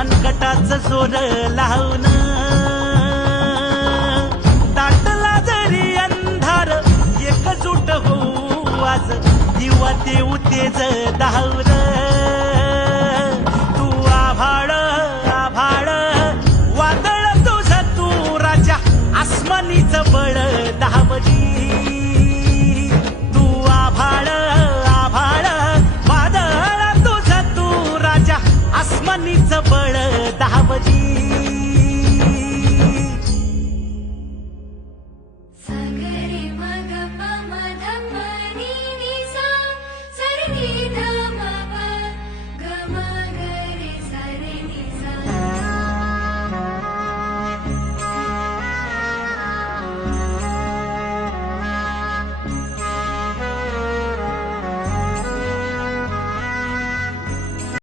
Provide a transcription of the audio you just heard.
मनगटाचं जोर लावून दाटला जरी अंधार एकजूट होऊ आज दिवा देऊ तेज धावून